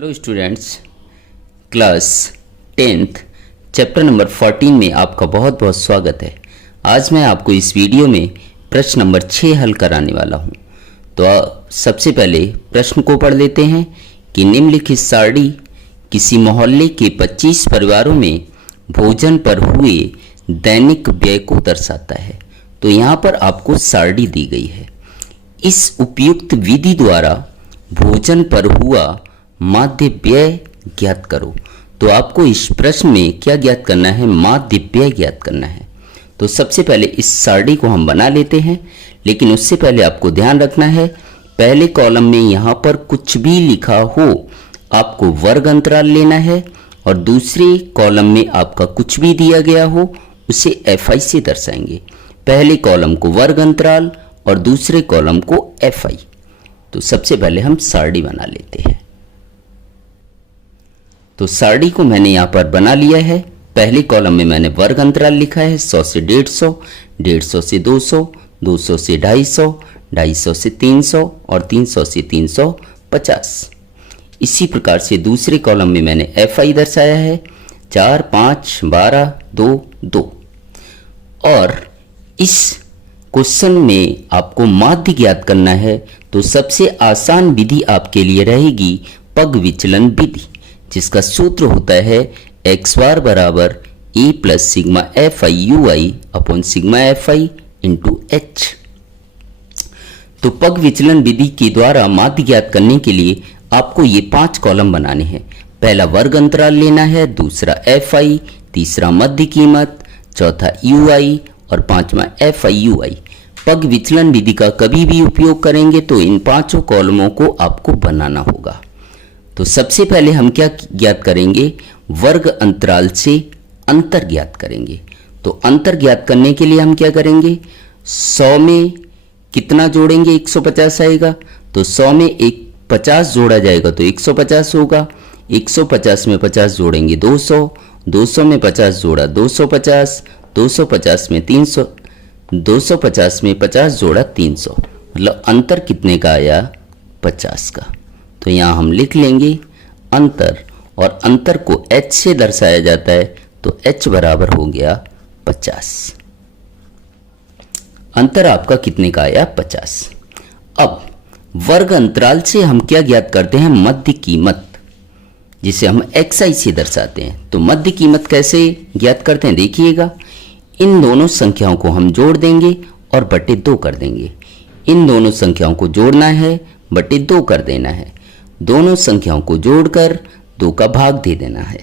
Hello students, class 10th chapter number 14 में आपका बहुत बहुत स्वागत है। आज मैं आपको इस वीडियो में प्रश्न नंबर 6 हल कराने वाला हूं। तो सबसे पहले प्रश्न को पढ़ लेते हैं कि निम्नलिखित सारणी किसी मोहल्ले के 25 परिवारों में भोजन पर हुए दैनिक व्यय को दर्शाता है। तो यहाँ पर आपको सारणी दी गई है। इस उपयुक्त विधि द्वारा भोजन पर हुआ माध्य व्यय ज्ञात करो। तो आपको इस प्रश्न में क्या ज्ञात करना है? माध्य व्यय ज्ञात करना है। तो सबसे पहले इस सारणी को हम बना लेते हैं, लेकिन उससे पहले आपको ध्यान रखना है, पहले कॉलम में यहाँ पर कुछ भी लिखा हो आपको वर्ग अंतराल लेना है, और दूसरे कॉलम में आपका कुछ भी दिया गया हो उसे FI से दर्शाएंगे। पहले कॉलम को वर्ग अंतराल और दूसरे कॉलम को FI। तो सबसे पहले हम सारणी बना लेते हैं। तो सारणी को मैंने यहाँ पर बना लिया है। पहले कॉलम में मैंने वर्ग अंतराल लिखा है 100 से 150, 150 से 200, 200 से 250, 250 से 300 और 300 से 350। इसी प्रकार से दूसरे कॉलम में मैंने FI दर्शाया है 4, 5, 12, 2, 2। और इस क्वेश्चन में आपको माध्य ज्ञात करना है। तो सबसे आसान विधि आपके लिए रहेगी पग विचलन विधि, जिसका सूत्र होता है x बार बराबर a plus sigma FI UI upon sigma FI into H। तो पग विचलन विधि के द्वारा माध्य ज्ञात करने के लिए आपको ये 5 कॉलम बनाने हैं। पहला वर्ग अंतराल लेना है, दूसरा FI, तीसरा मध्य कीमत, चौथा UI और पांचवा FI UI। पग विचलन विधि का कभी भी उपयोग करेंगे तो इन पांचों कॉलमों को आपको बनाना होगा। तो सबसे पहले हम क्या ज्ञात करेंगे? वर्ग अंतराल से अंतर ज्ञात करेंगे। तो अंतर ज्ञात करने के लिए हम क्या करेंगे? 100 में कितना जोड़ेंगे? 150 आएगा। तो 100 में 50 जोड़ा जाएगा तो 150 होगा। 150 में 50 जोड़ेंगे 200, 200 में 50 जोड़ा 250, 250 में 300, 250 में 50 जोड़ा 300, मतलब अंतर कितने का आया? 50 का। तो यहाँ हम लिख लेंगे अंतर, और अंतर को H से दर्शाया जाता है, तो H बराबर हो गया 50। अंतर आपका कितने का आया? 50। अब वर्ग अंतराल से हम क्या ज्ञात करते हैं? मध्य कीमत, जिसे हम XI से दर्शाते हैं। तो मध्य कीमत कैसे ज्ञात करते हैं? देखिएगा, इन दोनों संख्याओं को हम जोड़ देंगे और बटे 2 कर देंगे। इन दोनों संख्याओं को जोड़ना है, बटे 2 कर देना है। दोनों संख्याओं को जोड़कर 2 का भाग दे देना है।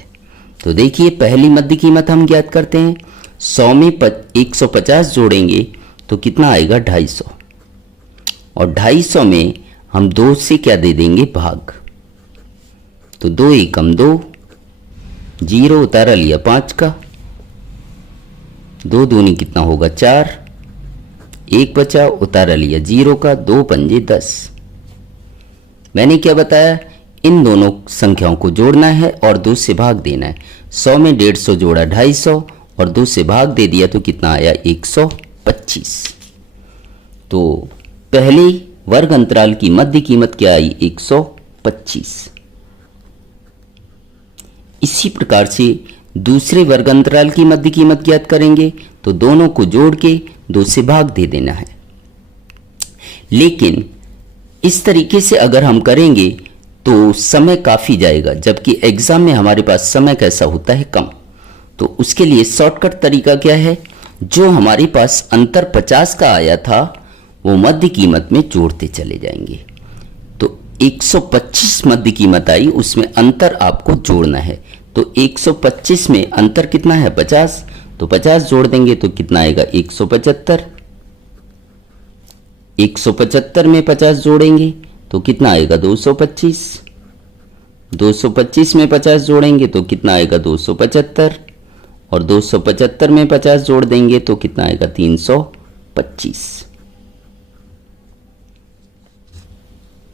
तो देखिए, पहली मध्य कीमत हम ज्ञात करते हैं। 100 में 150 जोड़ेंगे तो कितना आएगा? 250, और 250 में हम 2 से क्या दे देंगे? भाग। तो 2 एकम 2, 0 उतारा लिया 5 का, 2 दूनी कितना होगा? 4, 1 बचा, उतारा लिया 0 का, 2 पंजे 10। मैंने क्या बताया? इन दोनों संख्याओं को जोड़ना है और 2 से भाग देना है। 100 में 150 जोड़ा 250 और 2 से भाग दे दिया तो कितना आया? 125। तो पहले वर्ग अंतराल की मध्य कीमत क्या आई? 125। इसी प्रकार से दूसरे वर्ग अंतराल की मध्य कीमत ज्ञात करेंगे तो दोनों को जोड़ के 2 से भाग दे देना है। लेकिन इस तरीके से अगर हम करेंगे तो समय काफ़ी जाएगा, जबकि एग्जाम में हमारे पास समय कैसा होता है? कम। तो उसके लिए शॉर्टकट तरीका क्या है? जो हमारे पास अंतर 50 का आया था वो मध्य कीमत में जोड़ते चले जाएंगे। तो 125 मध्य कीमत आई, उसमें अंतर आपको जोड़ना है। तो 125 में अंतर कितना है? 50। तो 50 जोड़ देंगे तो कितना आएगा? 175। 175 में 50 जोड़ेंगे तो कितना आएगा? 225। 225 में 50 जोड़ेंगे तो कितना आएगा? 275, और 275 में 50 जोड़ देंगे तो कितना आएगा? 325।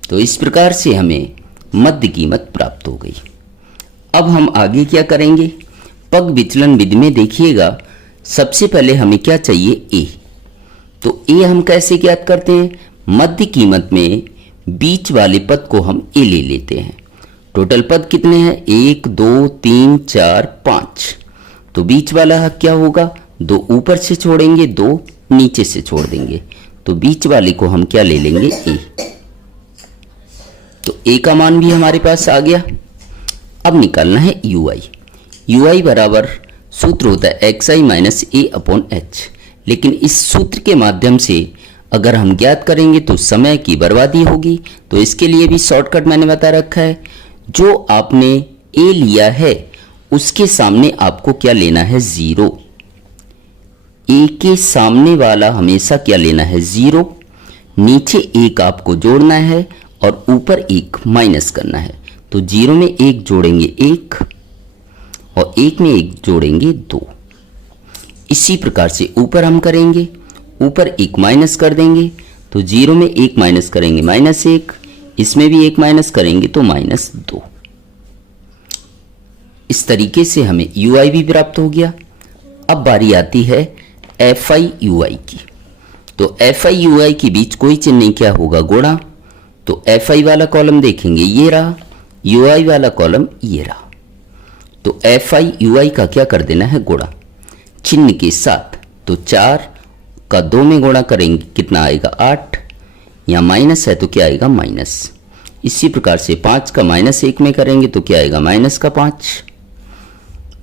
तो इस प्रकार से हमें मध्य कीमत प्राप्त हो गई। अब हम आगे क्या करेंगे? पग विचलन विधि में देखिएगा, सबसे पहले हमें क्या चाहिए? A। तो A हम कैसे ज्ञात करते हैं? मध्य कीमत में बीच वाले पद को हम A ले लेते हैं। टोटल पद कितने हैं? 1 2 3 4 5। तो बीच वाला क्या होगा? 2 ऊपर से छोड़ेंगे, 2 नीचे से छोड़ देंगे, तो बीच वाले को हम क्या ले लेंगे? ए। तो ए का मान भी हमारे पास आ गया। अब निकालना है यू आई। यू आई बराबर सूत्र होता है एक्स आई माइनस ए अपॉन एच। लेकिन इस सूत्र के माध्यम से अगर हम ज्ञात करेंगे तो समय की बर्बादी होगी, तो इसके लिए भी शॉर्टकट मैंने बता रखा है। जो आपने ए लिया है उसके सामने आपको क्या लेना है? 0। ए के सामने वाला हमेशा क्या लेना है? 0। नीचे 1 आपको जोड़ना है और ऊपर 1 माइनस करना है। तो 0 में 1 जोड़ेंगे 1 और 1 में 1 जोड़ेंगे 2। इसी प्रकार से ऊपर हम करेंगे, ऊपर 1 माइनस कर देंगे, तो 0 में 1 माइनस करेंगे -1, इसमें भी 1 माइनस करेंगे तो -2। इस तरीके से हमें यू आई भी प्राप्त हो गया। अब बारी आती है एफ आई यू आई की। तो एफ आई यू आई के बीच कोई चिन्ह नहीं, क्या होगा? गुणा। तो एफ आई वाला कॉलम देखेंगे ये रहा, यू आई वाला कॉलम ये रहा। तो एफ आई यू आई का क्या कर देना है? गुणा चिन्ह के साथ। तो 4 का 2 में गुणा करेंगे, कितना आएगा? 8। यहाँ माइनस है तो क्या आएगा? माइनस। इसी प्रकार से 5 का -1 में करेंगे तो क्या आएगा? -5।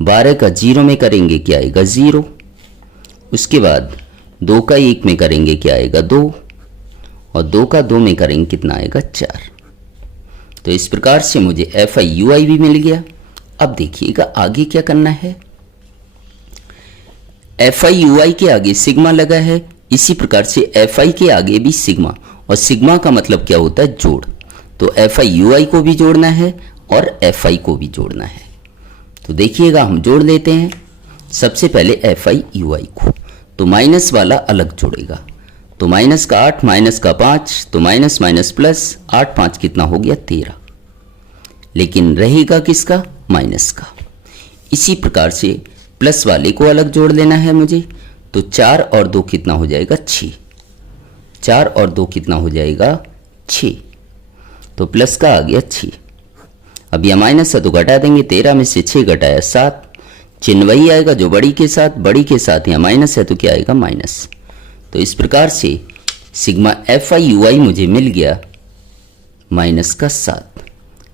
12 का 0 में करेंगे क्या आएगा? 0। उसके बाद 2 का 1 में करेंगे क्या आएगा? 2। और 2 का 2 में करेंगे कितना आएगा? 4। तो इस प्रकार से मुझे एफ आई यू आई भी मिल गया। अब देखिएगा आगे क्या करना है। एफ आई यू आई के आगे सिग्मा लगा है, इसी प्रकार से एफ आई के आगे भी सिग्मा, और सिग्मा का मतलब क्या होता है? जोड़। तो एफ आई यू आई को भी जोड़ना है और एफ आई को भी जोड़ना है। तो देखिएगा हम जोड़ लेते हैं। सबसे पहले एफ आई यू आई को, तो माइनस वाला अलग जोड़ेगा। तो माइनस का 8 माइनस का 5, तो माइनस माइनस प्लस, 8 5 कितना हो गया? 13। लेकिन रहेगा किसका? माइनस का। इसी प्रकार से प्लस वाले को अलग जोड़ लेना है मुझे। तो 4 और 2 कितना हो जाएगा? 6। 4 और 2 कितना हो जाएगा? 6। तो प्लस का आ गया 6। अब यह माइनस है तो घटा देंगे, 13 में से 6 घटाया 7। चिन्ह वही आएगा जो बड़ी के साथ यहाँ माइनस है तो क्या आएगा? माइनस। तो इस प्रकार से सिग्मा एफ आई यू आई मुझे मिल गया -7।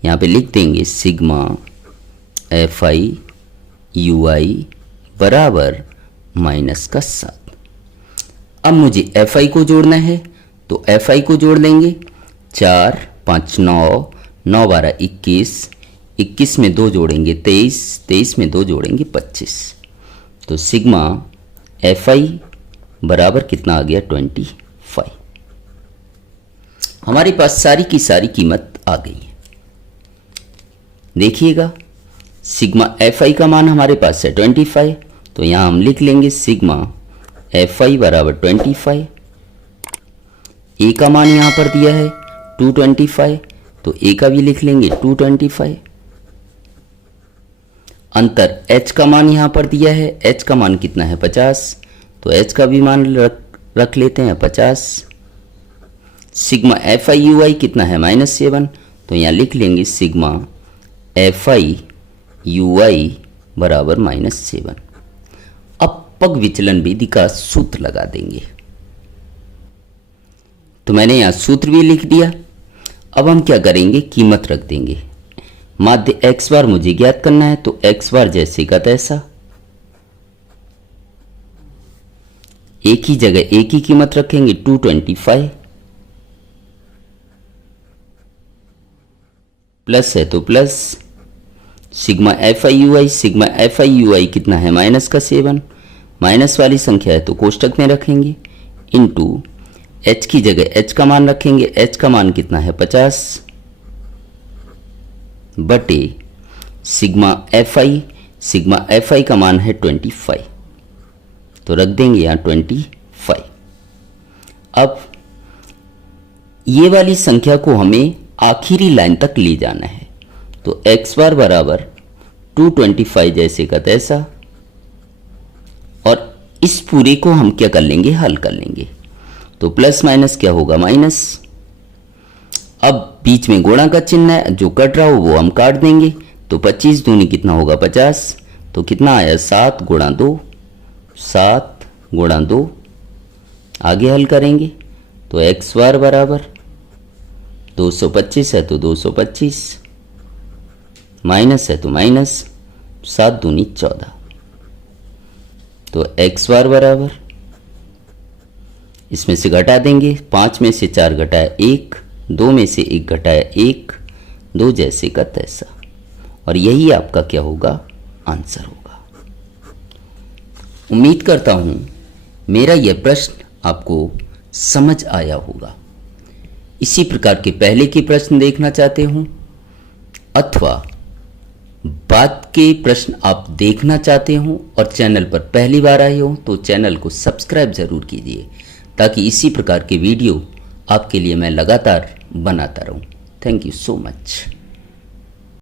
यहाँ पे लिख देंगे सिग्मा एफ आई यू आई बराबर -7। अब मुझे एफ आई को जोड़ना है, तो एफ आई को जोड़ लेंगे। 4 5 9, 9 12 21, 21 में 2 जोड़ेंगे 23, 23 में 2 जोड़ेंगे 25। तो सिग्मा एफ आई बराबर कितना आ गया? 25। हमारे पास सारी की सारी कीमत आ गई है। देखिएगा सिग्मा एफ आई का मान हमारे पास है 25, तो यहां हम लिख लेंगे सिग्मा एफ आई बराबर 25। ए का मान यहां पर दिया है 225, तो ए का भी लिख लेंगे 225। अंतर एच का मान यहां पर दिया है, एच का मान कितना है? 50, तो एच का भी मान रख लेते हैं 50। Sigma F I U I कितना है? -7, तो यहां लिख लेंगे सिग्मा एफ आई यू आई बराबर -7। अब पग विचलन विधि का सूत्र लगा देंगे। तो मैंने यहां सूत्र भी लिख दिया। अब हम क्या करेंगे? कीमत रख देंगे। माध्य एक्स बार मुझे ज्ञात करना है, तो एक्स बार जैसे का तैसा, एक ही जगह एक ही कीमत रखेंगे 225। प्लस है तो plus sigma F I U I, sigma F I U I कितना है? -7। माइनस वाली संख्या है तो कोष्टक में रखेंगे, इनटू एच की जगह एच का मान रखेंगे। एच का मान कितना है? 50 बटे सिग्मा एफ आई का मान है 25, तो रख देंगे यहां 25। अब ये वाली संख्या को हमें आखिरी लाइन तक ले जाना है, तो एक्स बार बराबर 225 जैसे का तैसा, और इस पूरे को हम क्या कर लेंगे? हल कर लेंगे। तो प्लस माइनस क्या होगा? माइनस। अब बीच में गुणा का चिन्ह है, जो कट रहा हो वो हम काट देंगे। तो 25 दूनी कितना होगा 50, तो कितना आया 7 गुणा 2, 7 गुणा 2। आगे हल करेंगे तो एक्स बार बराबर 225 है तो 225, माइनस है तो माइनस, 7 दूनी 14। तो एक्स बार बराबर, इसमें से घटा देंगे, 5 में से 4 घटाया 1, 2 में से 1 घटाया 1, 2 जैसे का तैसा। और यही आपका क्या होगा, आंसर होगा। उम्मीद करता हूं मेरा यह प्रश्न आपको समझ आया होगा। इसी प्रकार के पहले के प्रश्न देखना चाहते हो अथवा बाद के प्रश्न आप देखना चाहते हो और चैनल पर पहली बार आए हो तो चैनल को सब्सक्राइब जरूर कीजिए, ताकि इसी प्रकार के वीडियो आपके लिए मैं लगातार बनाता रहूं। Thank you so much.